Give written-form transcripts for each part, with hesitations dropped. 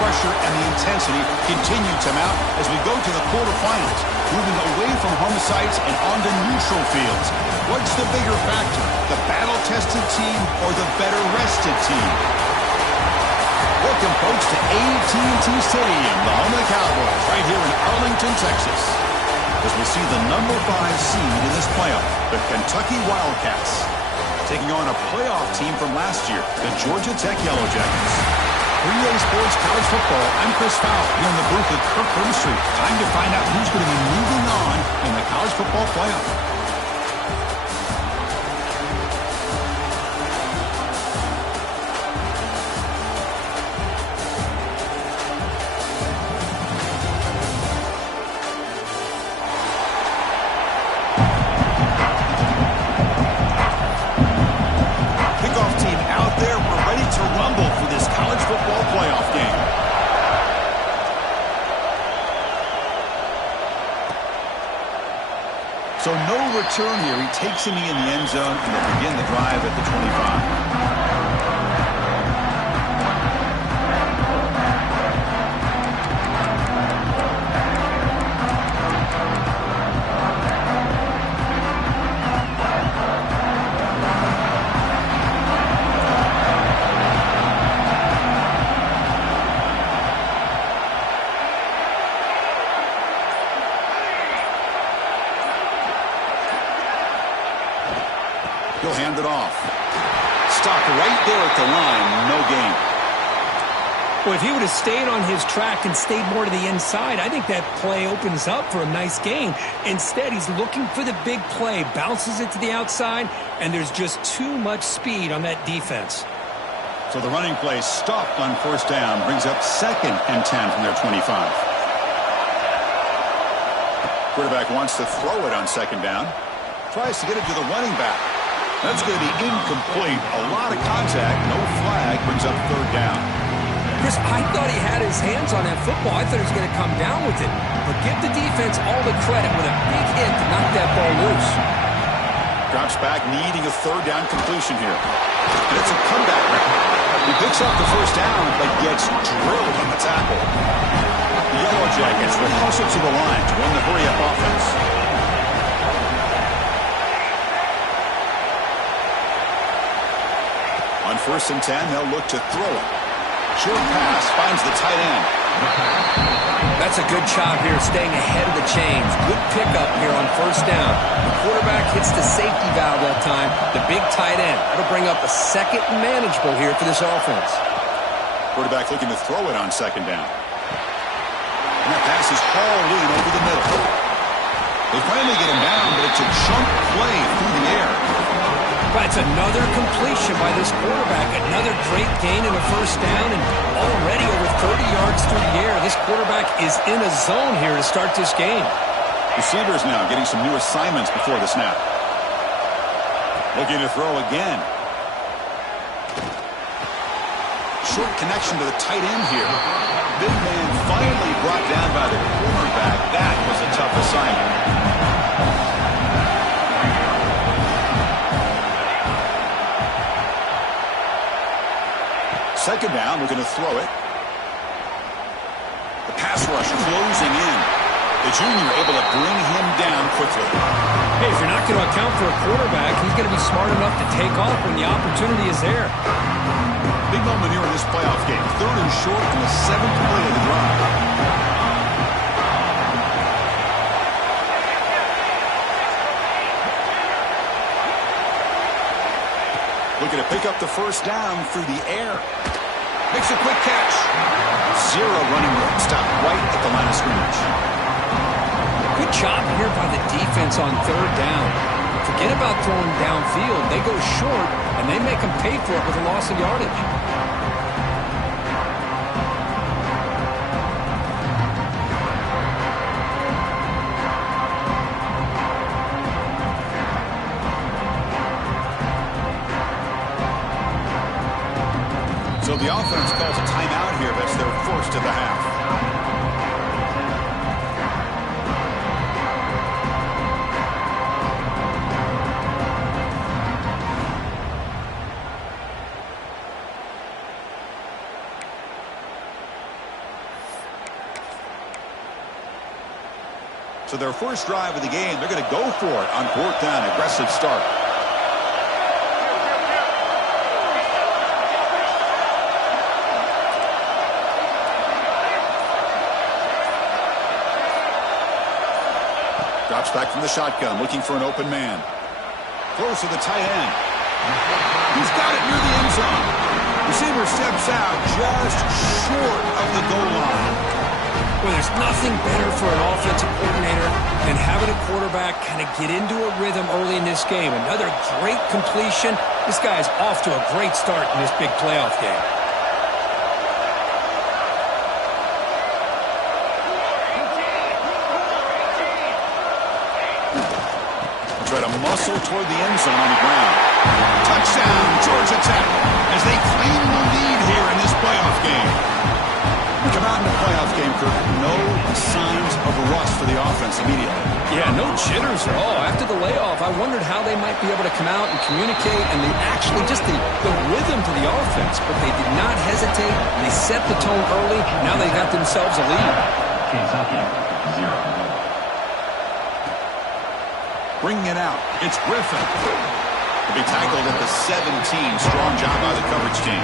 pressure and the intensity continue to mount as we go to the quarterfinals, moving away from home sites and onto neutral fields. What's the bigger factor, the battle-tested team or the better-rested team? Welcome, folks, to AT&T Stadium, the home of the Cowboys, right here in Arlington, Texas, as we see the number 5 seed in this playoff, the Kentucky Wildcats, taking on a playoff team from last year, the Georgia Tech Yellow Jackets. For EA Sports College Football, I'm Chris Fowler, here in the booth with Kirk Herbstreit. Time to find out who's going to be moving on in the college football playoff. So no return here. He takes him in the end zone, and they'll begin the drive at the 25. He'll hand it off. Stopped right there at the line. No gain. Well, if he would have stayed on his track and stayed more to the inside, I think that play opens up for a nice gain. Instead, he's looking for the big play, bounces it to the outside, and there's just too much speed on that defense. So the running play stopped on first down, brings up 2nd and 10 from their 25. Quarterback wants to throw it on 2nd down. Tries to get it to the running back. That's going to be incomplete. A lot of contact. No flag. Brings up 3rd down. Chris, I thought he had his hands on that football. I thought he was going to come down with it. But give the defense all the credit with a big hit to knock that ball loose. Drops back, needing a 3rd down completion here. And it's a comeback record. He picks up the first down, but gets drilled on the tackle. The Yellow Jackets will hustle to the line to run the hurry-up offense. On 1st and 10, they'll look to throw it. Short pass finds the tight end. That's a good job here, staying ahead of the chains. Good pickup here on 1st down. The quarterback hits the safety valve that time, the big tight end. That'll bring up a 2nd and manageable here for this offense. Quarterback looking to throw it on 2nd down. And that pass is hauled in over the middle. They finally get him down, but it's a jump play through the air. That's another completion by this quarterback. Another great gain in the 1st down, and already over 30 yards through the air. This quarterback is in a zone here to start this game. Receivers now getting some new assignments before the snap. Looking to throw again. Short connection to the tight end here. Big man finally brought down by the cornerback. That was a tough assignment. 2nd down, we're going to throw it. The pass rush closing in. The junior able to bring him down quickly. Hey, if you're not going to account for a quarterback, he's going to be smart enough to take off when the opportunity is there. Big moment here in this playoff game. 3rd and short and the 7th play of the drive. Looking to pick up the 1st down through the air. Makes a quick catch. 0 running room. Stopped right at the line of scrimmage. Good job here by the defense on 3rd down. Forget about throwing downfield. They go short, and they make them pay for it with a loss of yardage. So the offense calls a timeout here. That's their 1st of the half. So their first drive of the game, they're going to go for it on 4th down. Aggressive start. Drops back from the shotgun, looking for an open man. Throws to the tight end. He's got it near the end zone. Receiver steps out just short of the goal line. Well, there's nothing better for an offensive coordinator than having a quarterback kind of get into a rhythm early in this game. Another great completion. This guy's off to a great start in this big playoff game. Try to muscle toward the end zone on the ground. Touchdown, Georgia Tech, as they claim the lead here in this playoff game. We come out in the playoff game, Kirk, no signs of rust for the offense immediately. Yeah, no jitters at all. After the layoff, I wondered how they might be able to come out and communicate, and they actually just the rhythm to the offense, but they did not hesitate. They set the tone early. Now they got themselves a lead. Kentucky, 0. Bringing it out, it's Griffin. He'll be tackled at the 17. Strong job by the coverage team.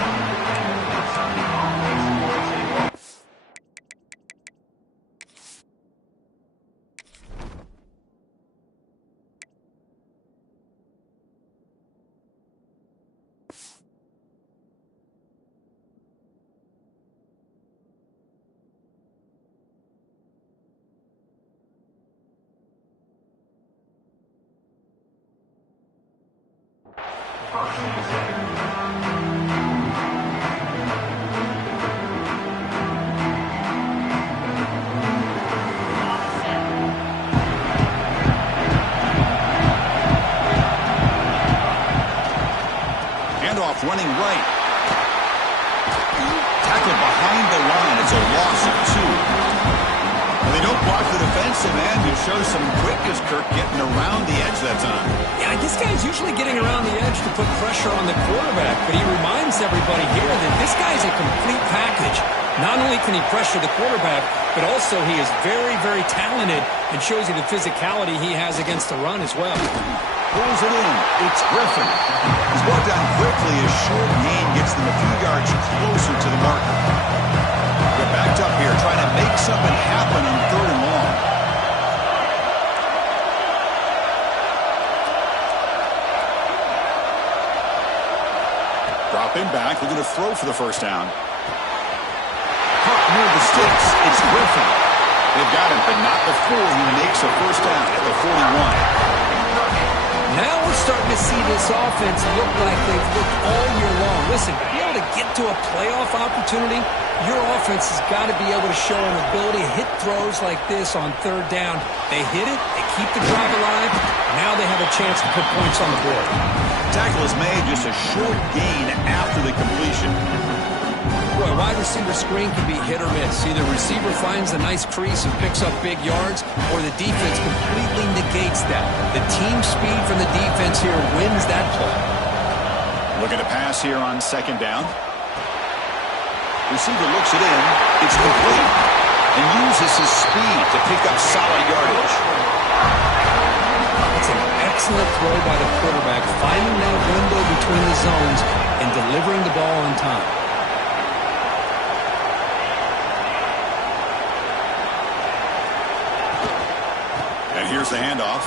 Running right. Tackled behind the line. It's a loss of 2. Well, they don't block the defensive end, who shows some quickness, Kirk, getting around the edge that time. Yeah, this guy's usually getting around the edge to put pressure on the quarterback, but he reminds everybody here that this guy's a complete package. Not only can he pressure the quarterback, but also he is very, very talented and shows you the physicality he has against the run as well. Pulls it in. It's Griffin. He's brought down quickly as short gain gets them a few yards closer to the marker. They're backed up here trying to make something happen on 3rd and long. Dropping back, looking to throw for the first down. Caught near the sticks. It's Griffin. They've got him, but not before he makes a first down at the 41. Now we're starting to see this offense look like they've looked all year long. Listen, to be able to get to a playoff opportunity, your offense has got to be able to show an ability to hit throws like this on 3rd down. They hit it, they keep the drive alive, now they have a chance to put points on the board. Tackle is made, just a short gain after the completion. Boy, wide receiver screen can be hit or miss. Either receiver finds a nice crease and picks up big yards, or the defense completely negates that. The team speed from the defense here wins that play. Looking to pass here on 2nd down. Receiver looks it in. It's complete. And uses his speed to pick up solid yardage. It's an excellent throw by the quarterback, finding that window between the zones and delivering the ball on time. Here's the handoff.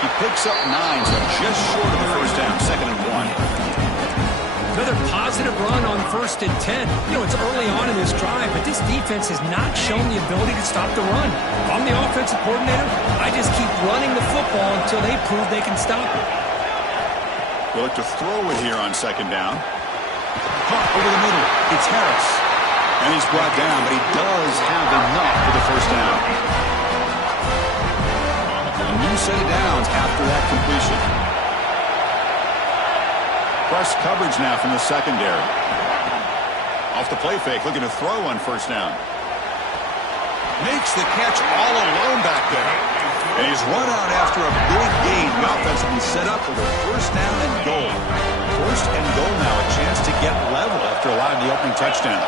He picks up 9, so just short of the first down, 2nd and 1. Another positive run on 1st and 10. You know, it's early on in this drive, but this defense has not shown the ability to stop the run. If I'm the offensive coordinator, I just keep running the football until they prove they can stop it. We'll look to throw it here on 2nd down. Caught over the middle. It's Harris. And he's brought down, but he does have enough for the first down. A new set of downs after that completion. Press coverage now from the secondary. Off the play fake, looking to throw on 1st down. Makes the catch all alone back there. And he's run out after a big gain. The offense will be set up for the 1st down and goal. 1st and goal now, a chance to get level after allowing the opening touchdown.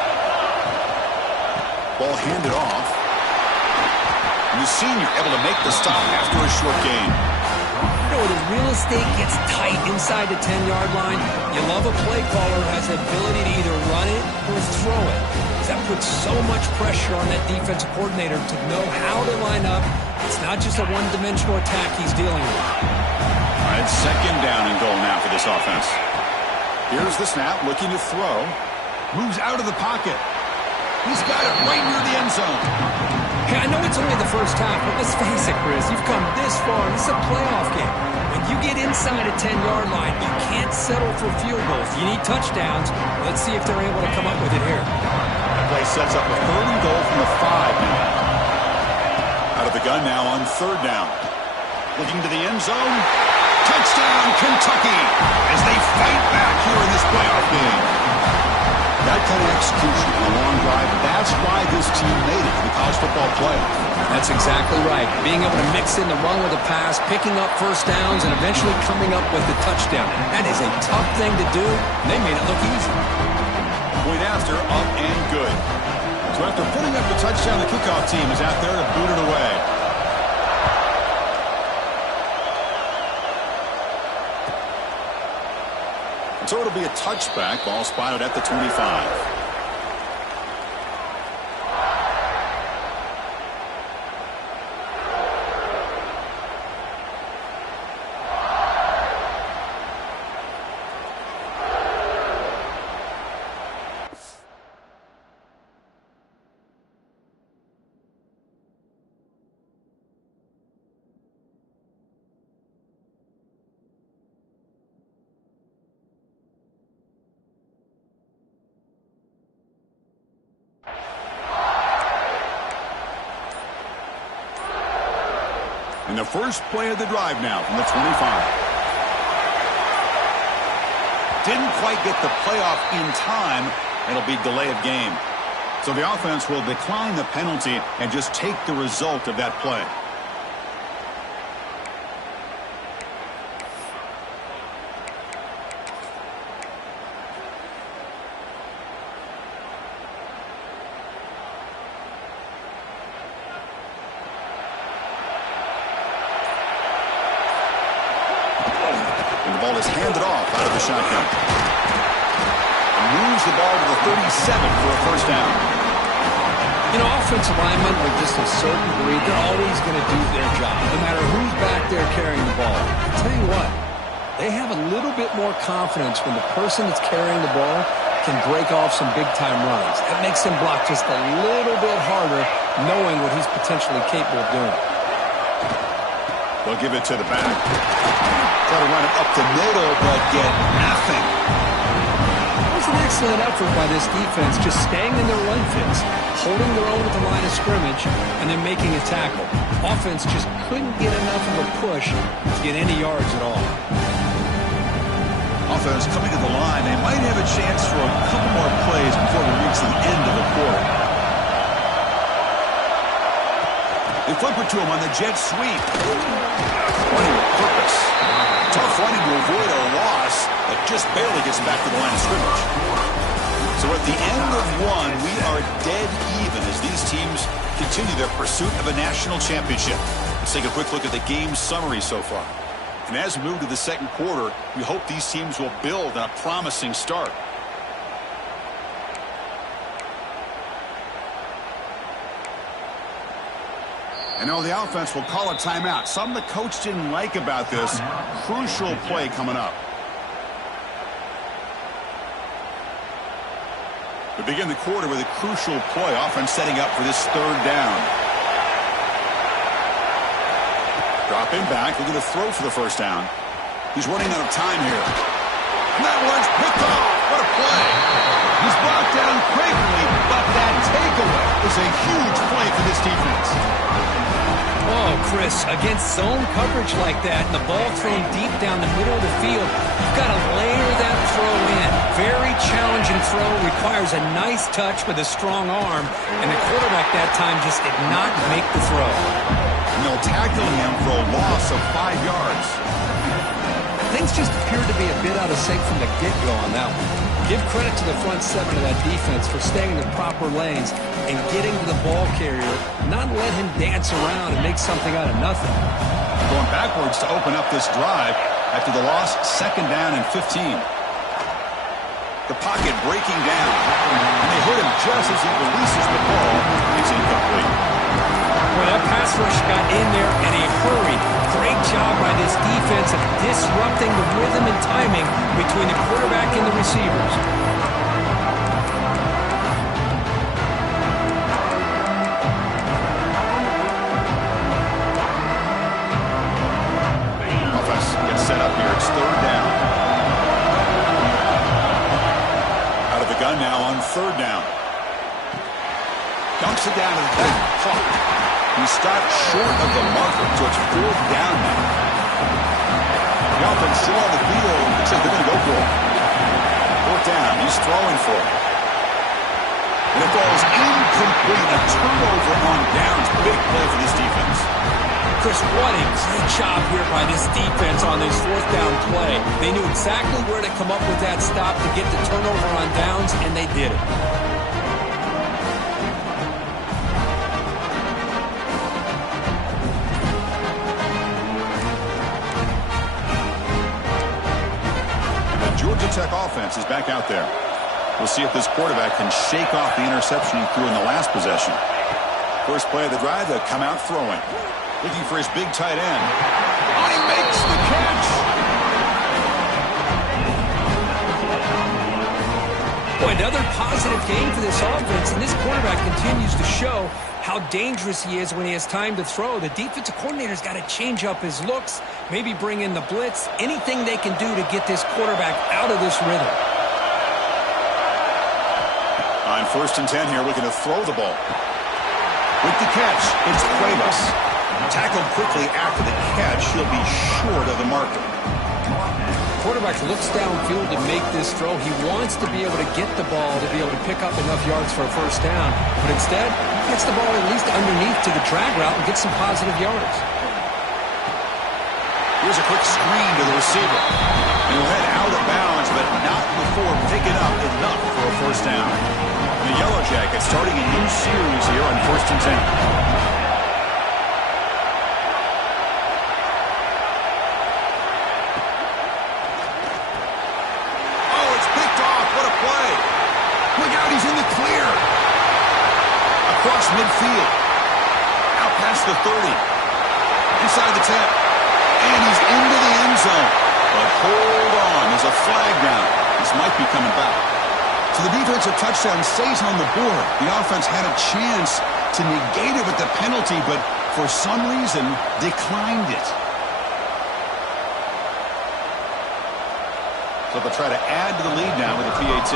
Ball handed off. And the senior able to make the stop after a short gain. You know, when the real estate gets tight inside the 10-yard line, you love a play caller who has the ability to either run it or throw it. That puts so much pressure on that defensive coordinator to know how to line up. It's not just a one-dimensional attack he's dealing with. All right, second down and goal now for this offense. Here's the snap, looking to throw. Moves out of the pocket. He's got it right near the end zone. Hey, I know it's only the first half, but let's face it, Chris. You've come this far. This is a playoff game. When you get inside a 10-yard line, you can't settle for field goals. You need touchdowns. Let's see if they're able to come up with it here. That play sets up a 3rd and goal from the 5 now. Out of the gun now on 3rd down. Looking to the end zone. Touchdown, Kentucky, as they fight back here in this playoff game. That kind of execution on a long drive, that's why this team made it to the college football playoff. That's exactly right. Being able to mix in the run with the pass, picking up first downs, and eventually coming up with the touchdown. That is a tough thing to do, and they made it look easy. Point after, up and good. So after putting up the touchdown, the kickoff team is out there to boot it away. So it'll be a touchback. Ball spotted at the 25. And the first play of the drive now from the 25. Didn't quite get the playoff in time. It'll be delay of game. So the offense will decline the penalty and just take the result of that play. Ball is handed off out of the shotgun. Moves the ball to the 37 for a first down. You know, offensive linemen with just a certain breed, they're always going to do their job, no matter who's back there carrying the ball. I'll tell you what, they have a little bit more confidence when the person that's carrying the ball can break off some big-time runs. That makes them block just a little bit harder, knowing what he's potentially capable of doing. They'll give it to the back. Try to run it up the middle, but get nothing. It was an excellent effort by this defense, just staying in their run fits, holding their own at the line of scrimmage, and then making a tackle. Offense just couldn't get enough of a push to get any yards at all. Offense coming to the line. They might have a chance for a couple more plays before we reach the end of the quarter. They flip it to him on the jet sweep. Running with purpose. Tough running to avoid a loss that just barely gets back to the line of scrimmage. So at the end of one, we are dead even as these teams continue their pursuit of a national championship. Let's take a quick look at the game summary so far. And as we move to the second quarter, we hope these teams will build on a promising start. And now the offense will call a timeout. Something the coach didn't like about this. Crucial play coming up. We begin the quarter with a crucial play. Offense setting up for this 3rd down. Dropping back, looking to throw for the first down. He's running out of time here. And that one's picked off. What a play. He's brought down quickly, but that takeaway is a huge play for this defense. Oh, Chris, against zone coverage like that and the ball thrown deep down the middle of the field, you've got to layer that throw in. Very challenging throw, requires a nice touch with a strong arm, and the quarterback that time just did not make the throw. And they'll tackle him for a loss of 5 yards. Things just appeared to be a bit out of sync from the get-go on that one. Give credit to the front seven of that defense for staying in the proper lanes and getting to the ball carrier, not let him dance around and make something out of nothing. Going backwards to open up this drive after the loss, 2nd down and 15. The pocket breaking down, and they hit him just as he releases the ball. It's incomplete. Well, that pass rush got in there in a hurry. Great job by this defense of disrupting the rhythm and timing between the quarterback and the receivers. Offense gets set up here. It's 3rd down. Out of the gun now on 3rd down. Dumps it down to the back. Caught. He stopped short of the marker, so it's 4th down now. The offense still on the field. Looks like they're going to go for it. 4th down. He's throwing for it. And it falls incomplete. A turnover on downs. Big play for this defense. Chris, what a great job here by this defense on this 4th down play. They knew exactly where to come up with that stop to get the turnover on downs, and they did it. Georgia Tech offense is back out there. We'll see if this quarterback can shake off the interception he threw in the last possession. First play of the drive, they'll come out throwing. Looking for his big tight end. Oh, he makes the catch! Boy, another positive game for this offense, and this quarterback continues to show how dangerous he is when he has time to throw. The defensive coordinator's got to change up his looks, maybe bring in the blitz, anything they can do to get this quarterback out of this rhythm. On 1st and 10 here, looking to throw the ball. With the catch, it's Cuevas. Tackled quickly after the catch, he'll be short of the marker. Quarterback looks downfield to make this throw. He wants to be able to get the ball to be able to pick up enough yards for a 1st down, but instead, he gets the ball at least underneath to the drag route and gets some positive yards. Here's a quick screen to the receiver. And he'll head out of bounds, but not before picking up enough for a 1st down. The Yellow Jackets starting a new series here on 1st and 10. Across midfield. Out past the 30. Inside the 10. And he's into the end zone. But hold on. There's a flag down. This might be coming back. So the defensive touchdown stays on the board. The offense had a chance to negate it with the penalty, but for some reason declined it. So they'll try to add to the lead now with a PAT.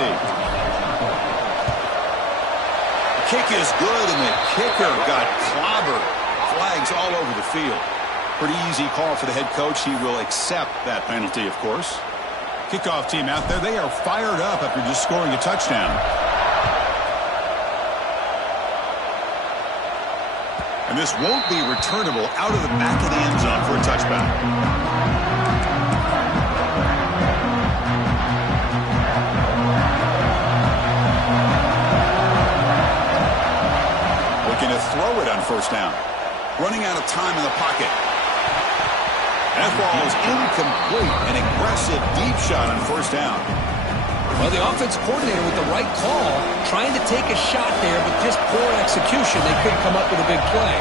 Kick is good, and the kicker got clobbered. Flags all over the field. Pretty easy call for the head coach. He will accept that penalty, of course. Kickoff team out there, they are fired up after just scoring a touchdown. And this won't be returnable out of the back of the end zone for a touchback. Throw it on 1st down. Running out of time in the pocket. That ball is incomplete. An aggressive deep shot on 1st down. Well, the offensive coordinator with the right call, trying to take a shot there, but just poor execution. They couldn't come up with a big play.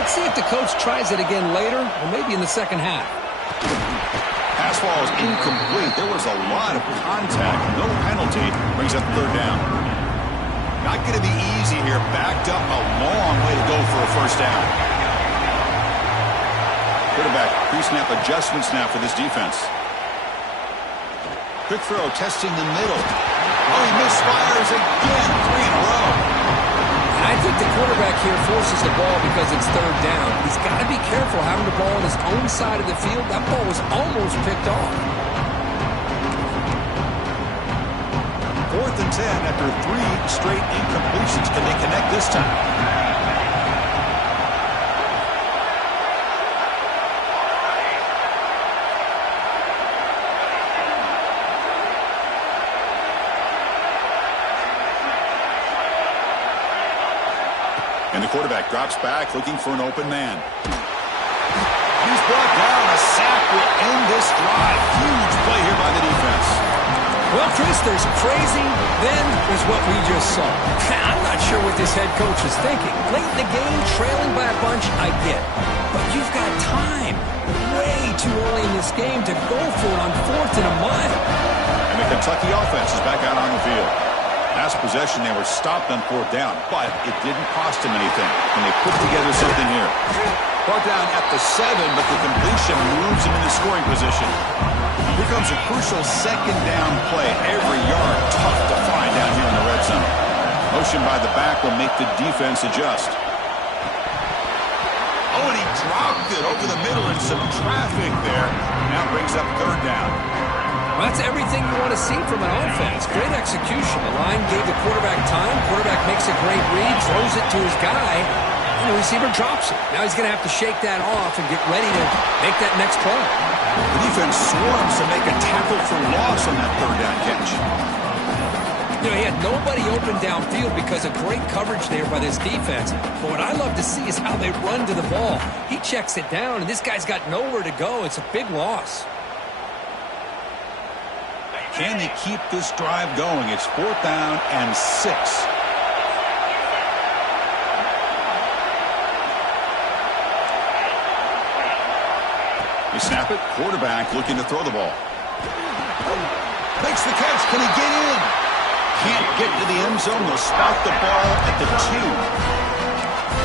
Let's see if the coach tries it again later, or maybe in the 2nd half. Pass ball is incomplete. There was a lot of contact. No penalty. Brings up 3rd down. Not going to be easy here. Backed up a long way to go for a 1st down. Quarterback pre-snap adjustments now for this defense. Quick throw, testing the middle. Oh, he misfires again. 3 in a row. And I think the quarterback here forces the ball because it's 3rd down. He's got to be careful having the ball on his own side of the field. That ball was almost picked off. 4th and 10 after 3 straight incompletions. Can they connect this time? And the quarterback drops back looking for an open man. He's brought down. A sack will end this drive. Huge play here by the defense. Well, Chris, there's crazy, then there's what we just saw. I'm not sure what this head coach is thinking. Late in the game, trailing by a bunch, I get. But you've got time. Way too early in this game to go for it on 4th and a mile. And the Kentucky offense is back out on the field. Last possession, they were stopped on 4th down, but it didn't cost them anything. And they put together something here. Brought down at the 7, but the completion moves him into scoring position. Here comes a crucial 2nd down play. Every yard tough to find down here in the red zone. Motion by the back will make the defense adjust. Oh, and he dropped it over the middle in some traffic there. Now brings up 3rd down. Well, that's everything you want to see from an offense. Great execution. The line gave the quarterback time. Quarterback makes a great read, throws it to his guy, and the receiver drops it. Now he's going to have to shake that off and get ready to make that next play. The defense swarms to make a tackle for loss on that 3rd down catch. You know, he had nobody open downfield because of great coverage there by this defense. But what I love to see is how they run to the ball. He checks it down, and this guy's got nowhere to go. It's a big loss. Can they keep this drive going? It's 4th down and 6. They snap it. Quarterback looking to throw the ball. Makes the catch. Can he get in? Can't get to the end zone. They'll spot the ball at the 2.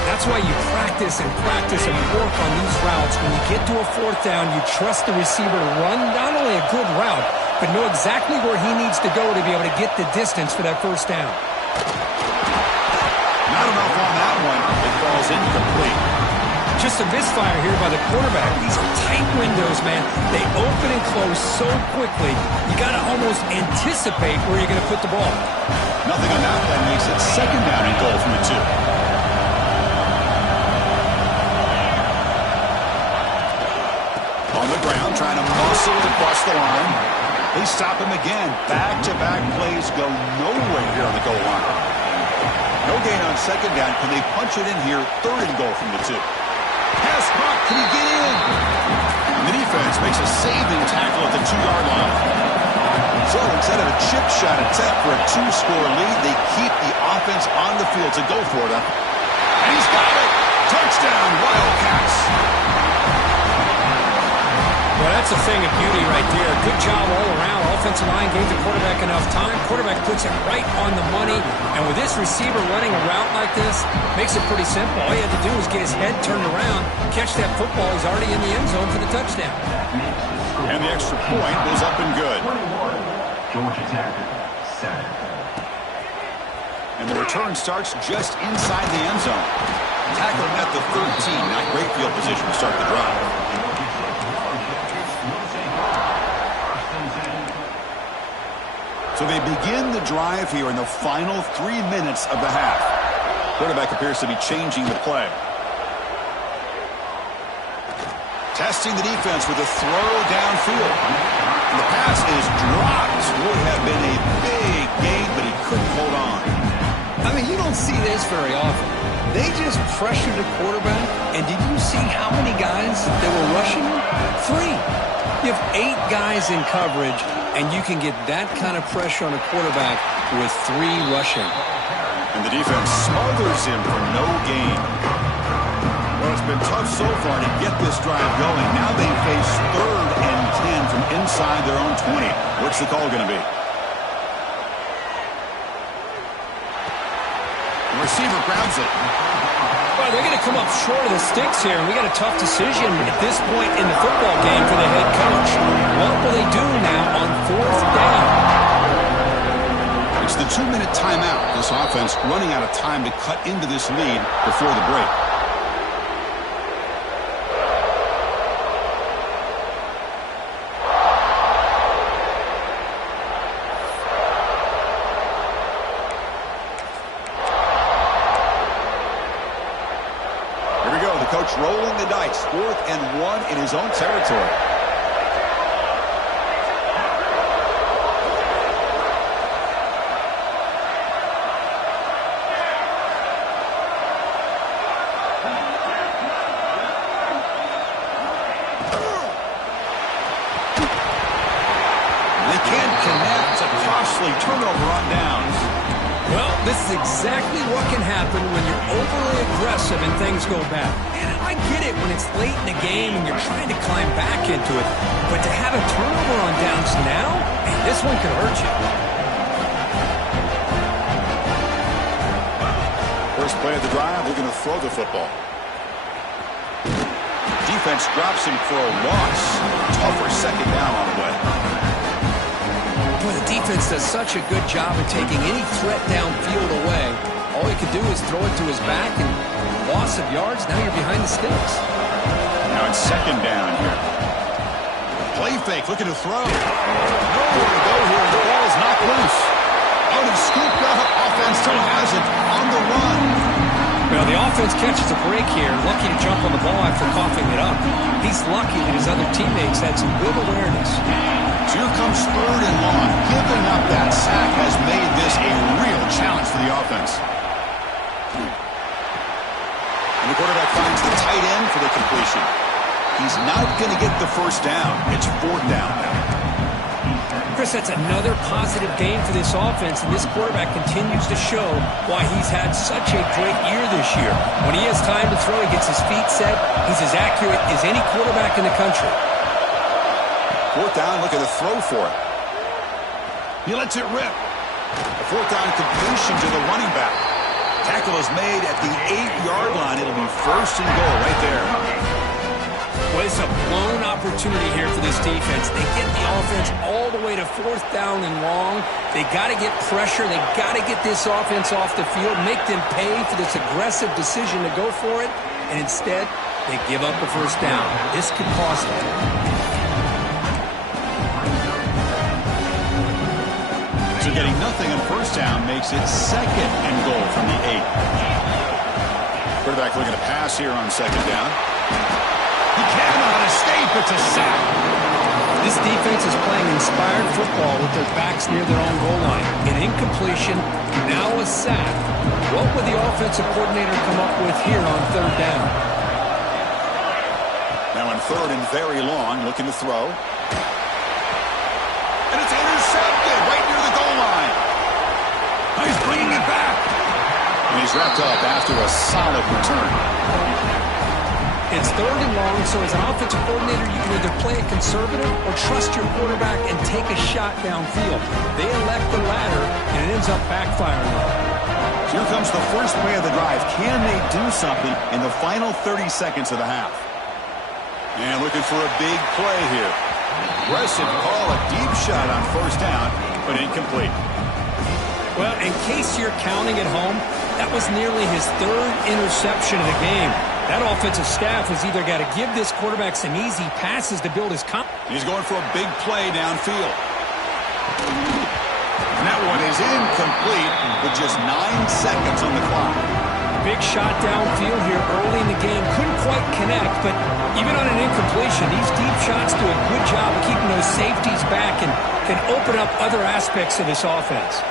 That's why you practice and practice and work on these routes. When you get to a 4th down, you trust the receiver to run not only a good route, but know exactly where he needs to go to be able to get the distance for that 1st down. Not enough on that one. It falls incomplete. Just a misfire here by the quarterback. These are tight windows, man. They open and close so quickly. You got to almost anticipate where you're going to put the ball. Nothing on that play makes it 2nd down and goal from the 2. On the ground, trying to muscle it across the line. They stop him again. Back-to-back plays go nowhere here on the goal line. No gain on 2nd down. Can they punch it in here? 3rd and goal from the 2. Pass block. Can he get in? And the defense makes a saving tackle at the 2-yard line. So instead of a chip shot attempt for a 2-score lead, they keep the offense on the field to go for them. And he's got it. Touchdown, Wildcats. Well, that's a thing of beauty right there. Good job all around. Offensive line gave the quarterback enough time. Quarterback puts it right on the money. And with this receiver running a route like this, makes it pretty simple. All he had to do was get his head turned around, catch that football. He's already in the end zone for the touchdown. And the extra point was up and good. Georgia Tech, 7. And the return starts just inside the end zone. Tackled at the 13. Not great field position to start the drive. So they begin the drive here in the final 3 minutes of the half. Quarterback appears to be changing the play. Testing the defense with a throw downfield. And the pass is dropped. Would have been a big gain, but he couldn't hold on. I mean, you don't see this very often. They just pressured the quarterback, and did you see how many guys they were rushing him? 3. You have 8 guys in coverage, and you can get that kind of pressure on a quarterback with 3 rushing. And the defense smothers him for no gain. Well, it's been tough so far to get this drive going. Now they face 3rd and 10 from inside their own 20. What's the call going to be? The receiver grabs it. Well, they're going to come up short of the sticks here, and we got a tough decision at this point in the football game for the head coach. What will they do now on 4th down? It's the 2-minute timeout. This offense running out of time to cut into this lead before the break. Coach rolling the dice. 4th and 1 in his own territory. costly turnover on downs. Well, this is exactly what can happen when you're overly aggressive and things go bad. And I get it when it's late in the game and you're trying to climb back into it. But to have a turnover on downs now, man, this one could hurt you. First play of the drive, looking to throw the football. Defense drops him for a loss. Tougher second down on the way. Boy, the defense does such a good job of taking any threat downfield away. All he could do is throw it to his back, and loss of yards, now you're behind the sticks. Now it's second down here. Play fake, looking to throw. Nowhere to go here, and the ball is knocked loose. Oh, he's scooped up. Offense still has it on the run. Well, the offense catches a break here, lucky to jump on the ball after coughing it up. He's lucky that his other teammates had some good awareness. So here comes third and long. Giving up that sack has made this a real challenge for the offense. And the quarterback finds the tight end for the completion. He's not going to get the first down. It's fourth down now. Chris, that's another positive game for this offense, and this quarterback continues to show why he's had such a great year this year. When he has time to throw, he gets his feet set. He's as accurate as any quarterback in the country. Fourth down, looking to throw for it. He lets it rip. A fourth down completion to the running back. Tackle is made at the 8-yard line. It'll be first and goal right there. Well, it's a blown opportunity here for this defense. They get the offense all the way to fourth down and long. They got to get pressure. They got to get this offense off the field, make them pay for this aggressive decision to go for it, and instead they give up the first down. This could cost them. So getting nothing on first down makes it second and goal from the 8. Quarterback looking to pass here on second down. He cannot escape. It's a sack. This defense is playing inspired football with their backs near their own goal line. An incompletion, now a sack. What would the offensive coordinator come up with here on third down? Now on third and very long, looking to throw. And it's intercepted right near the goal line. He's bringing it back. And he's wrapped up after a solid return. It's third and long, so as an offensive coordinator, you can either play it conservative or trust your quarterback and take a shot downfield. They elect the latter, and it ends up backfiring. Here comes the first play of the drive. Can they do something in the final 30 seconds of the half? And looking for a big play here. Aggressive call, a deep shot on first down, but incomplete. Well, in case you're counting at home, that was nearly his third interception of the game. That offensive staff has either got to give this quarterback some easy passes to build his confidence. He's going for a big play downfield. And that one is incomplete with just 9 seconds on the clock. Big shot downfield here early in the game. Couldn't quite connect, but even on an incompletion, these deep shots do a good job of keeping those safeties back and can open up other aspects of this offense.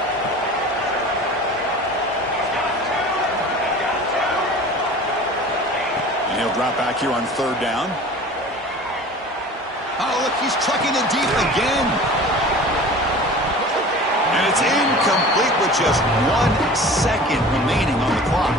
He'll drop back here on third down. Oh, look, he's trucking it deep again. And it's incomplete with just 1 second remaining on the clock.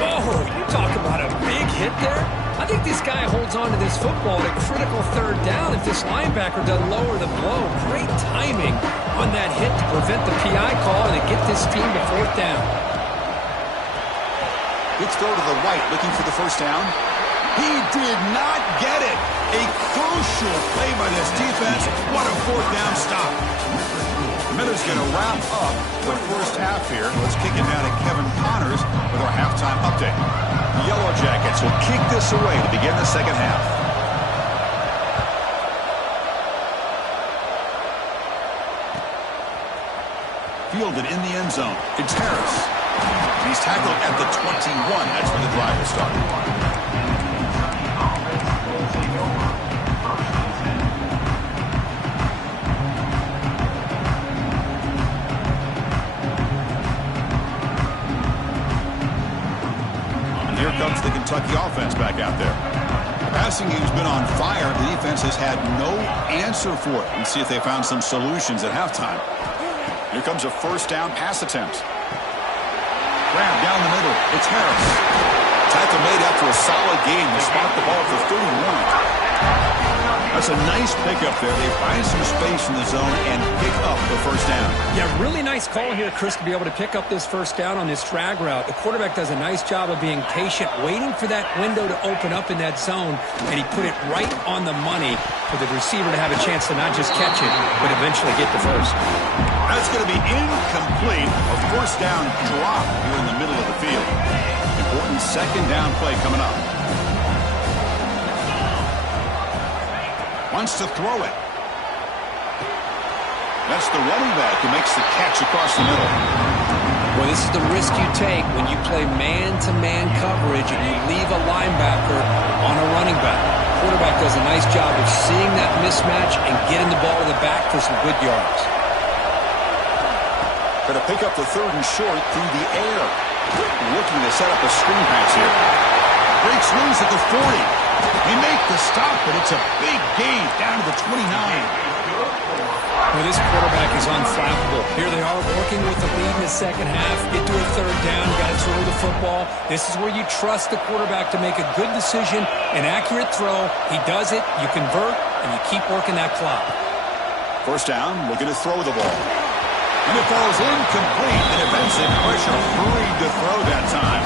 Oh, you talk about a big hit there. I think this guy holds on to this football at a critical third down if this linebacker doesn't lower the blow. Great timing on that hit to prevent the PI call and to get this team to fourth down. Let's throw to the right, looking for the first down. He did not get it. A crucial play by this defense. What a fourth down stop. Miller's going to wrap up the first half here. Let's kick it down to Kevin Connors with our halftime update. The Yellow Jackets will kick this away to begin the second half. Fielded in the end zone. It's Harris. He's tackled at the 21. That's where the drive will start. And here comes the Kentucky offense back out there. The passing game's been on fire. The defense has had no answer for it. Let's see if they found some solutions at halftime. Here comes a first down pass attempt. Grab down the middle. It's Harris. Tackle made after a solid gain to spot the ball for 31. That's a nice pickup there. They find some space in the zone and pick up the first down. Yeah, really nice call here, Chris, to be able to pick up this first down on this drag route. The quarterback does a nice job of being patient, waiting for that window to open up in that zone, and he put it right on the money for the receiver to have a chance to not just catch it, but eventually get the first. That's going to be incomplete. A first down drop here in the middle of the field. Important second down play coming up. Wants to throw it. That's the running back who makes the catch across the middle. Well, this is the risk you take when you play man-to-man coverage and you leave a linebacker on a running back. The quarterback does a nice job of seeing that mismatch and getting the ball to the back for some good yards. Going to pick up the third and short through the air. Looking to set up a screen pass here. Breaks loose at the 40. They make the stop, but it's a big gain down to the 29. Well, this quarterback is unflappable. Here they are working with the lead in the second half. Get to a third down, got to throw the football. This is where you trust the quarterback to make a good decision, an accurate throw. He does it, you convert, and you keep working that clock. First down, looking to throw the ball. And it falls incomplete. The defensive pressure hurried to throw that time.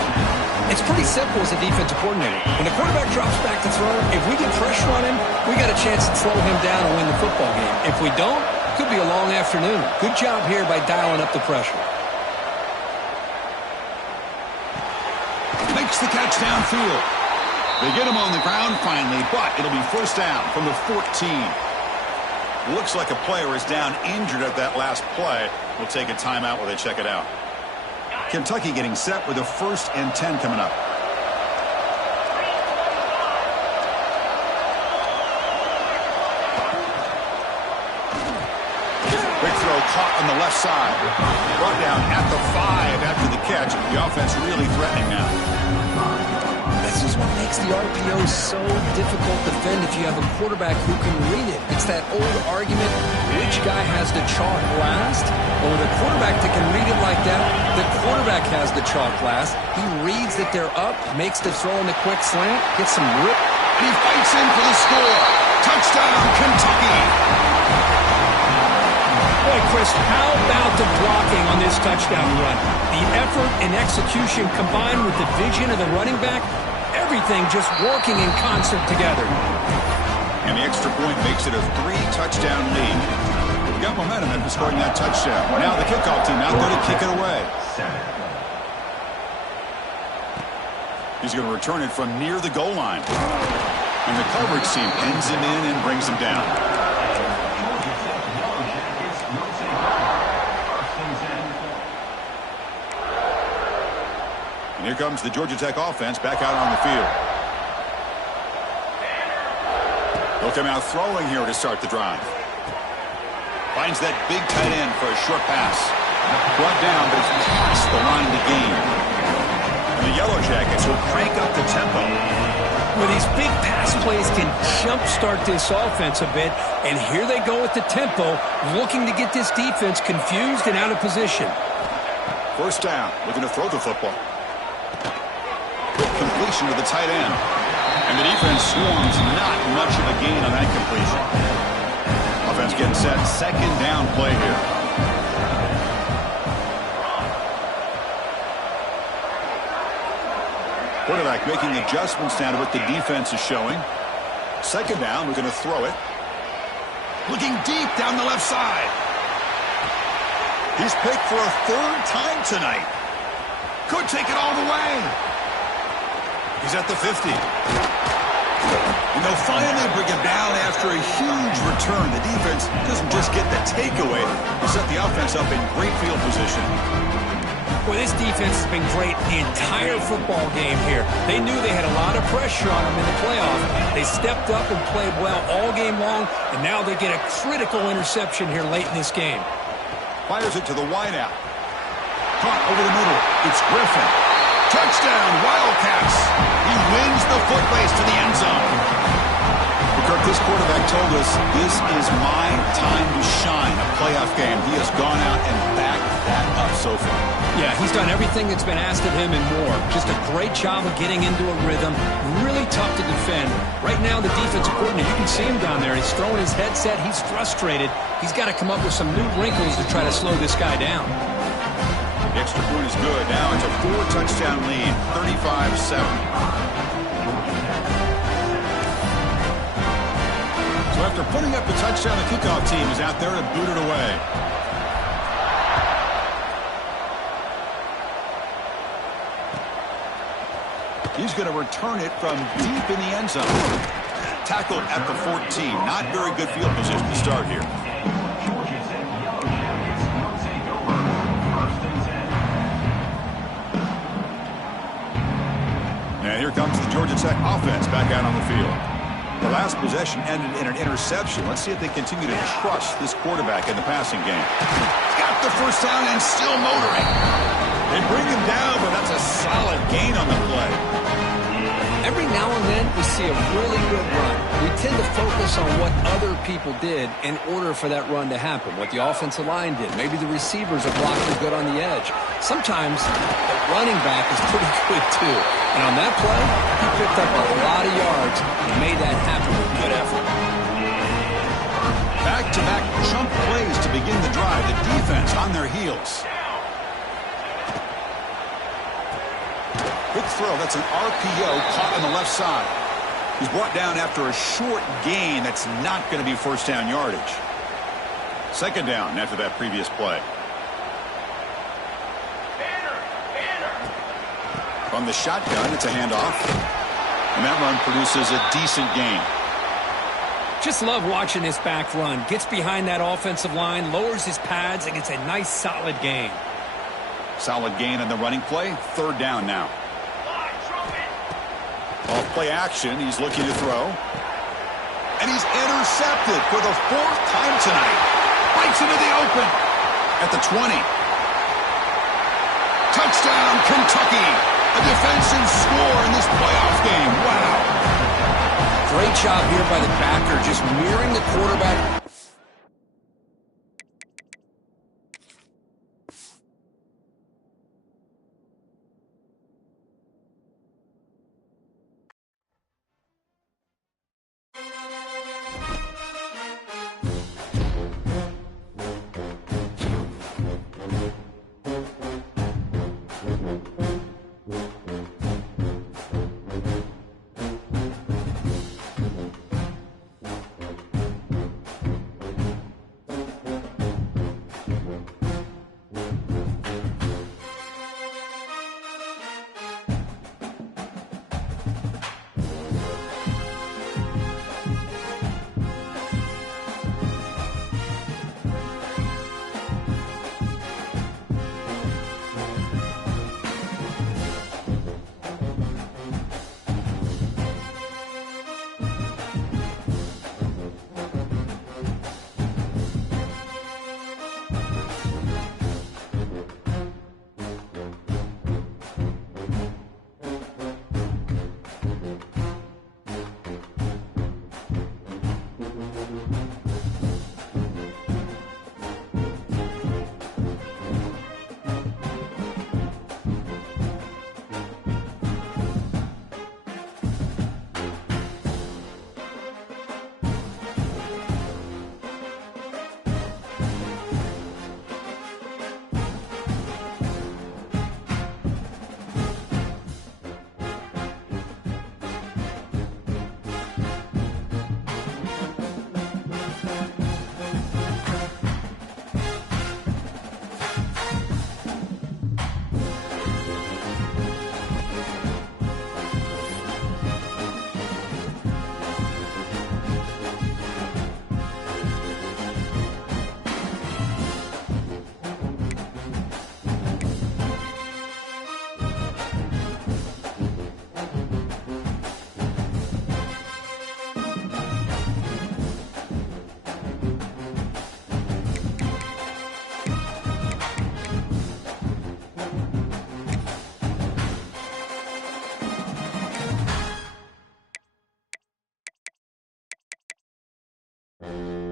It's pretty simple as a defensive coordinator. When the quarterback drops back to throw, if we get pressure on him, we got a chance to slow him down and win the football game. If we don't, it could be a long afternoon. Good job here by dialing up the pressure. Makes the catch downfield. They get him on the ground finally, but it'll be first down from the 14. Looks like a player is down injured at that last play. We'll take a timeout while they check it out. Kentucky getting set with a 1st and 10 coming up. Big throw caught on the left side. Brought down at the 5 after the catch. The offense really threatening now. This is what makes the RPO so difficult to defend if you have a quarterback who can read it. It's that old argument, which guy has the chalk last? Well, with a quarterback that can read it like that, the quarterback has the chalk last. He reads that they're up, makes the throw in the quick slant, gets some rip. And he fights in for the score. Touchdown, Kentucky. Boy, Chris, how about the blocking on this touchdown run? The effort and execution combined with the vision of the running back, everything just working in concert together. And the extra point makes it a 3-touchdown lead. We got momentum after scoring that touchdown. Now the kickoff team out there to kick it away. He's going to return it from near the goal line. And the coverage team pins him in and brings him down. And here comes the Georgia Tech offense back out on the field. They'll come out throwing here to start the drive. Finds that big tight end for a short pass. Brought down, but it's past the line to gain. And the Yellow Jackets will crank up the tempo. Well, these big pass plays can jumpstart this offense a bit, and here they go with the tempo, looking to get this defense confused and out of position. First down, looking to throw the football. Completion to the tight end. And the defense swarms, not much of a gain on that completion. Offense getting set, second down play here. Quarterback making adjustments down to what the defense is showing. Second down, we're going to throw it. Looking deep down the left side. He's picked for a 3rd time tonight. Could take it all the way. He's at the 50. And they'll finally bring him down after a huge return. The defense doesn't just get the takeaway. They set the offense up in great field position. Well, this defense has been great the entire football game here. They knew they had a lot of pressure on them in the playoff. They stepped up and played well all game long, and now they get a critical interception here late in this game. Fires it to the wideout. Caught over the middle. It's Griffin. Touchdown, Wildcats. He wins the foot race to the end zone. The Kirk, this quarterback told us this is my time to shine, a playoff game. He has gone out and backed that up so far. Yeah, he's done everything that's been asked of him and more. Just a great job of getting into a rhythm. Really tough to defend. Right now, the defensive coordinator, you can see him down there. He's throwing his headset. He's frustrated. He's got to come up with some new wrinkles to try to slow this guy down. The extra point is good. Now it's a 4-touchdown lead, 35-7. So after putting up a touchdown, the kickoff team is out there to boot it away. He's going to return it from deep in the end zone. Tackled at the 14. Not very good field position to start here. And here comes the Georgia Tech offense back out on the field. The last possession ended in an interception. Let's see if they continue to trust this quarterback in the passing game. Got the first down and still motoring. They bring him down, but that's a solid gain on the play. Every now and then we see a really good run. We tend to focus on what other people did in order for that run to happen, what the offensive line did. Maybe the receivers are blocking good on the edge. Sometimes the running back is pretty good too. And on that play, he picked up a lot of yards and made that happen with good effort. Back-to-back chunk plays to begin the drive. The defense on their heels. Quick throw. That's an RPO caught on the left side. He's brought down after a short gain. That's not going to be first down yardage. Second down after that previous play. From the shotgun, it's a handoff. And that run produces a decent gain. Just love watching this back run. Gets behind that offensive line, lowers his pads, and gets a nice solid gain. Solid gain on the running play. Third down now. Off play action, he's looking to throw. And he's intercepted for the fourth time tonight. Breaks into the open at the 20. Touchdown, Kentucky. A defensive score in this playoff game. Wow. Great job here by the backer, just mirroring the quarterback. you.